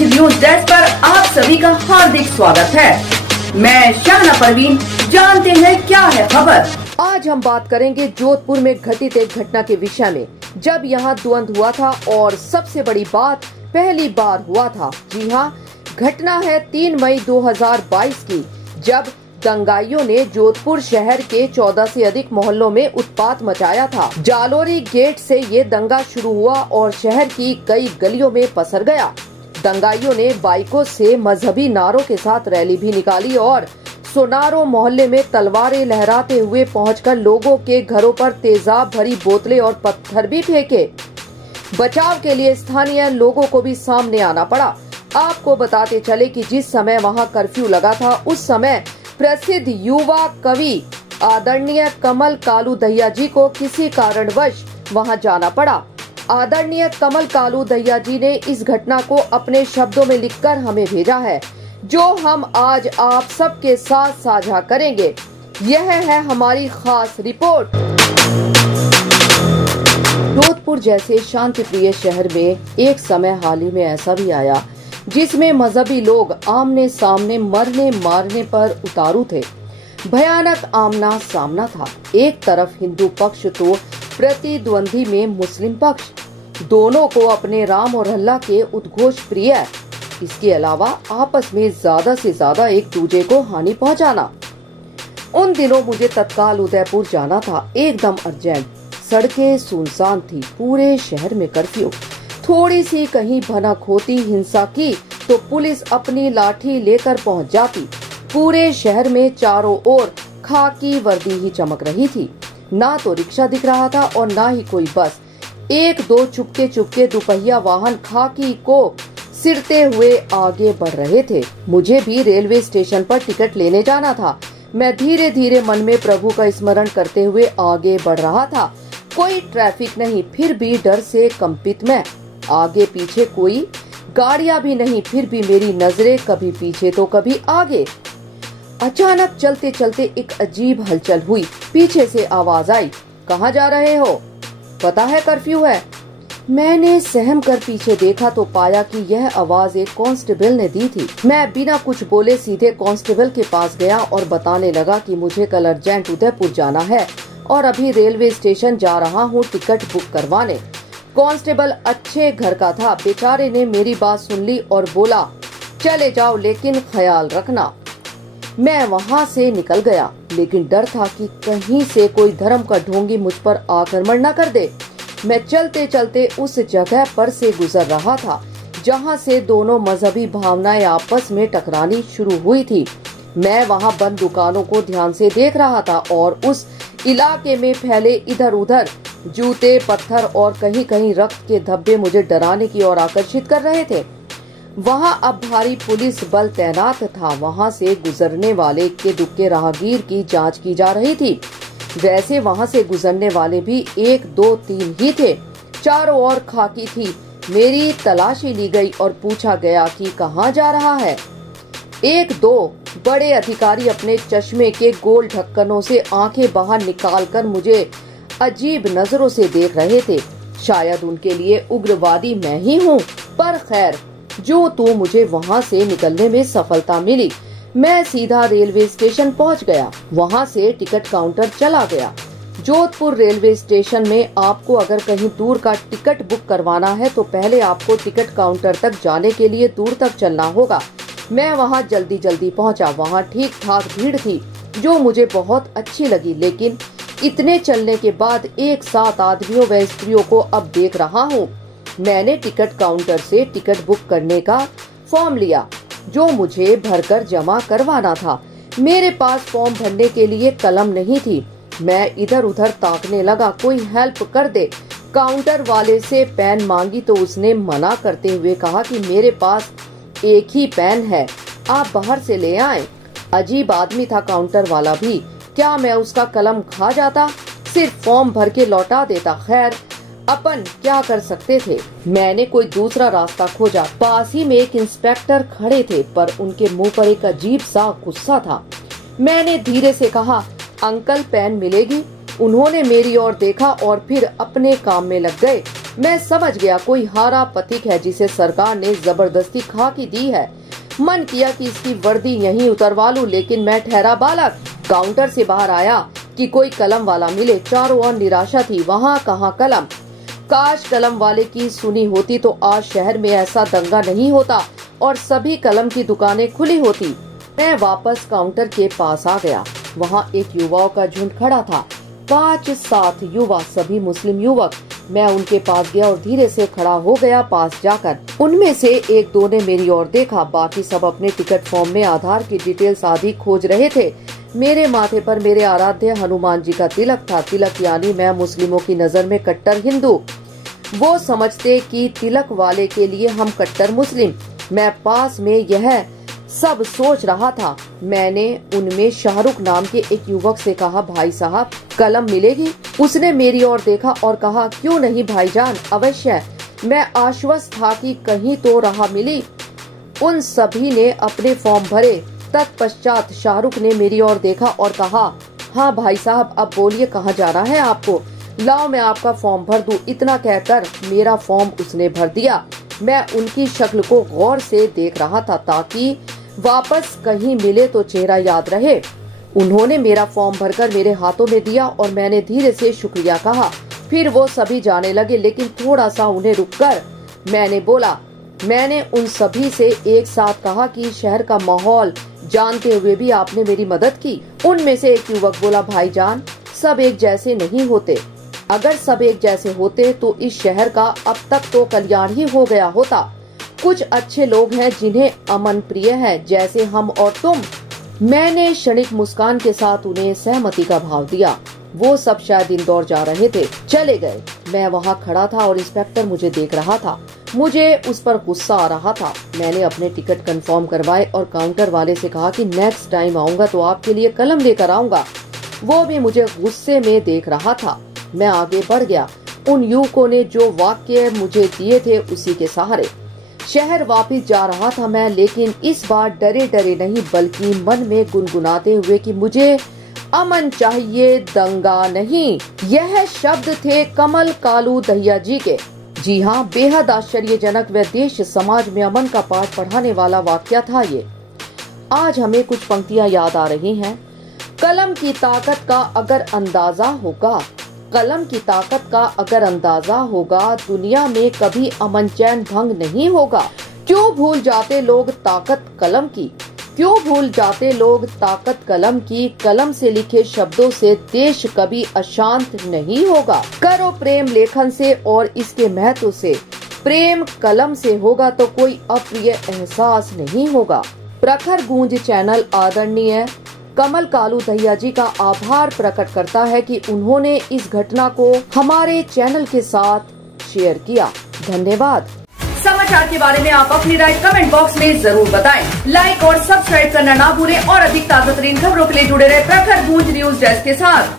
News desk पर आप सभी का हार्दिक स्वागत है। मैं शाहना परवीन। जानते हैं क्या है खबर। आज हम बात करेंगे जोधपुर में घटित एक घटना के विषय में, जब यहाँ द्वंद्व हुआ था और सबसे बड़ी बात पहली बार हुआ था। जी हाँ, घटना है 3 मई 2022 की, जब दंगाइयों ने जोधपुर शहर के 14 से अधिक मोहल्लों में उत्पात मचाया था। जालोरी गेट से ये दंगा शुरू हुआ और शहर की कई गलियों में पसर गया। दंगाइयों ने बाइकों से मजहबी नारों के साथ रैली भी निकाली और सोनारो मोहल्ले में तलवारें लहराते हुए पहुंचकर लोगों के घरों पर तेजाब भरी बोतलें और पत्थर भी फेंके। बचाव के लिए स्थानीय लोगों को भी सामने आना पड़ा। आपको बताते चले कि जिस समय वहां कर्फ्यू लगा था, उस समय प्रसिद्ध युवा कवि आदरणीय कमल कालू दहिया जी को किसी कारणवश वहां जाना पड़ा। आदरणीय कमल कालू दहिया जी ने इस घटना को अपने शब्दों में लिखकर हमें भेजा है, जो हम आज आप सबके साथ साझा करेंगे। यह है हमारी खास रिपोर्ट। जोधपुर जैसे शांति प्रिय शहर में एक समय हाल ही में ऐसा भी आया जिसमें मजहबी लोग आमने सामने मरने मारने पर उतारू थे। भयानक आमना सामना था। एक तरफ हिंदू पक्ष तो प्रतिद्वंदी में मुस्लिम पक्ष, दोनों को अपने राम और अल्लाह के उद्घोष प्रिय। इसके अलावा आपस में ज्यादा से ज्यादा एक दूसरे को हानि पहुंचाना। उन दिनों मुझे तत्काल उदयपुर जाना था, एकदम अर्जेंट। सड़कें सुनसान थी, पूरे शहर में कर्फ्यू। थोड़ी सी कहीं भनक होती हिंसा की तो पुलिस अपनी लाठी लेकर पहुंच जाती। पूरे शहर में चारों ओर खाकी वर्दी ही चमक रही थी। ना तो रिक्शा दिख रहा था और ना ही कोई बस। एक दो चुपके चुपके दुपहिया वाहन खाकी को सिरते हुए आगे बढ़ रहे थे। मुझे भी रेलवे स्टेशन पर टिकट लेने जाना था। मैं धीरे धीरे मन में प्रभु का स्मरण करते हुए आगे बढ़ रहा था। कोई ट्रैफिक नहीं, फिर भी डर से कंपित मैं। आगे पीछे कोई गाड़ियां भी नहीं, फिर भी मेरी नजरें कभी पीछे तो कभी आगे। अचानक चलते चलते एक अजीब हलचल हुई। पीछे से आवाज आई, कहाँ जा रहे हो? पता है कर्फ्यू है। मैंने सहम कर पीछे देखा तो पाया कि यह आवाज एक कांस्टेबल ने दी थी। मैं बिना कुछ बोले सीधे कांस्टेबल के पास गया और बताने लगा कि मुझे कल अर्जेंट उदयपुर जाना है और अभी रेलवे स्टेशन जा रहा हूँ टिकट बुक करवाने। कांस्टेबल अच्छे घर का था, बेचारे ने मेरी बात सुन ली और बोला, चले जाओ लेकिन ख्याल रखना। मैं वहाँ से निकल गया, लेकिन डर था कि कहीं से कोई धर्म का ढोंगी मुझ पर आक्रमण न कर दे। मैं चलते चलते उस जगह पर से गुजर रहा था जहाँ से दोनों मजहबी भावनाएं आपस में टकरानी शुरू हुई थी। मैं वहाँ बंद दुकानों को ध्यान से देख रहा था और उस इलाके में फैले इधर उधर जूते पत्थर और कहीं कहीं रक्त के धब्बे मुझे डराने की ओर आकर्षित कर रहे थे। वहाँ अब भारी पुलिस बल तैनात था। वहाँ से गुजरने वाले के दुक्के राहगीर की जांच की जा रही थी। वैसे वहाँ से गुजरने वाले भी 1 2 3 ही थे। चारों ओर खाकी थी। मेरी तलाशी ली गई और पूछा गया कि कहाँ जा रहा है। 1 2 बड़े अधिकारी अपने चश्मे के गोल ढक्कनों से आंखें बाहर निकालकर मुझे अजीब नजरों से देख रहे थे। शायद उनके लिए उग्रवादी मैं ही हूँ, पर खैर, जो तो मुझे वहाँ से निकलने में सफलता मिली। मैं सीधा रेलवे स्टेशन पहुँच गया। वहाँ से टिकट काउंटर चला गया। जोधपुर रेलवे स्टेशन में आपको अगर कहीं दूर का टिकट बुक करवाना है तो पहले आपको टिकट काउंटर तक जाने के लिए दूर तक चलना होगा। मैं वहाँ जल्दी जल्दी पहुँचा। वहाँ ठीक ठाक भीड़ थी, जो मुझे बहुत अच्छी लगी, लेकिन इतने चलने के बाद एक साथ आदमियों व स्त्रियों को अब देख रहा हूँ। मैंने टिकट काउंटर से टिकट बुक करने का फॉर्म लिया, जो मुझे भरकर जमा करवाना था। मेरे पास फॉर्म भरने के लिए कलम नहीं थी। मैं इधर उधर ताकने लगा, कोई हेल्प कर दे। काउंटर वाले से पेन मांगी तो उसने मना करते हुए कहा कि मेरे पास एक ही पेन है, आप बाहर से ले आएं। अजीब आदमी था काउंटर वाला भी। क्या मैं उसका कलम खा जाता? सिर्फ फॉर्म भर के लौटा देता। खैर, अपन क्या कर सकते थे। मैंने कोई दूसरा रास्ता खोजा। पास ही में एक इंस्पेक्टर खड़े थे, पर उनके मुंह पर एक अजीब सा गुस्सा था। मैंने धीरे से कहा, अंकल पेन मिलेगी? उन्होंने मेरी ओर देखा और फिर अपने काम में लग गए। मैं समझ गया कोई हारा पथिक है जिसे सरकार ने जबरदस्ती खाकी दी है। मन किया कि इसकी वर्दी यहीं उतरवा लूं, लेकिन मैं ठहरा बालक। काउंटर से बाहर आया कि कोई कलम वाला मिले। चारों ओर निराशा थी, वहाँ कहाँ कलम। काश कलम वाले की सुनी होती तो आज शहर में ऐसा दंगा नहीं होता और सभी कलम की दुकानें खुली होती। मैं वापस काउंटर के पास आ गया। वहाँ एक युवाओं का झुंड खड़ा था, 5-7 युवा, सभी मुस्लिम युवक। मैं उनके पास गया और धीरे से खड़ा हो गया पास जाकर। उनमें से 1-2 ने मेरी ओर देखा, बाकी सब अपने टिकट फॉर्म में आधार की डिटेल्स आदि खोज रहे थे। मेरे माथे पर मेरे आराध्य हनुमान जी का तिलक था। तिलक यानी मैं मुस्लिमों की नजर में कट्टर हिंदू। वो समझते कि तिलक वाले के लिए हम कट्टर मुस्लिम। मैं पास में यह सब सोच रहा था। मैंने उनमें शाहरुख नाम के एक युवक से कहा, भाई साहब कलम मिलेगी? उसने मेरी ओर देखा और कहा, क्यों नहीं भाईजान, अवश्य। मैं आश्वस्त था कि कहीं तो राह मिली। उन सभी ने अपने फॉर्म भरे। तत्पश्चात शाहरुख ने मेरी ओर देखा और कहा, हाँ भाई साहब, अब बोलिए कहाँ जाना है आपको? लाओ मैं आपका फॉर्म भर दूं। इतना कहकर मेरा फॉर्म उसने भर दिया। मैं उनकी शक्ल को गौर से देख रहा था ताकि वापस कहीं मिले तो चेहरा याद रहे। उन्होंने मेरा फॉर्म भरकर मेरे हाथों में दिया और मैंने धीरे से शुक्रिया कहा। फिर वो सभी जाने लगे, लेकिन थोड़ा सा उन्हें रुककर मैंने बोला। मैंने उन सभी से एक साथ कहा कि शहर का माहौल जानते हुए भी आपने मेरी मदद की। उनमें से एक युवक बोला, भाईजान सब एक जैसे नहीं होते। अगर सब एक जैसे होते तो इस शहर का अब तक तो कल्याण ही हो गया होता। कुछ अच्छे लोग हैं जिन्हें अमन प्रिय है, जैसे हम और तुम। मैंने क्षणिक मुस्कान के साथ उन्हें सहमति का भाव दिया। वो सब शायद इंदौर जा रहे थे, चले गए। मैं वहाँ खड़ा था और इंस्पेक्टर मुझे देख रहा था। मुझे उस पर गुस्सा आ रहा था। मैंने अपने टिकट कंफर्म करवाए और काउंटर वाले से कहा कि नेक्स्ट टाइम आऊंगा तो आपके लिए कलम लेकर आऊंगा। वो भी मुझे गुस्से में देख रहा था। मैं आगे बढ़ गया। उन युवकों ने जो वाक्य मुझे दिए थे उसी के सहारे शहर वापस जा रहा था मैं, लेकिन इस बार डरे डरे नहीं बल्कि मन में गुनगुनाते हुए कि मुझे अमन चाहिए, दंगा नहीं। यह शब्द थे कमल कालू दहिया जी के। जी हाँ, बेहद आश्चर्यजनक व देश समाज में अमन का पाठ पढ़ाने वाला वाक्य था ये। आज हमें कुछ पंक्तियां याद आ रही हैं। कलम की ताकत का अगर अंदाजा होगा, कलम की ताकत का अगर अंदाजा होगा, दुनिया में कभी अमन चैन भंग नहीं होगा। क्यों भूल जाते लोग ताकत कलम की? क्यों भूल जाते लोग ताकत कलम की? कलम से लिखे शब्दों से देश कभी अशांत नहीं होगा। करो प्रेम लेखन से और इसके महत्व से। प्रेम कलम से होगा तो कोई अप्रिय एहसास नहीं होगा। प्रखर गूंज चैनल आदरणीय कमल कालू दहिया जी का आभार प्रकट करता है कि उन्होंने इस घटना को हमारे चैनल के साथ शेयर किया। धन्यवाद। समाचार के बारे में आप अपनी राय कमेंट बॉक्स में जरूर बताएं। लाइक और सब्सक्राइब करना ना भूलें और अधिक ताजा तरीन खबरों के लिए जुड़े रहे प्रखर गूंज न्यूज डेस्क के साथ।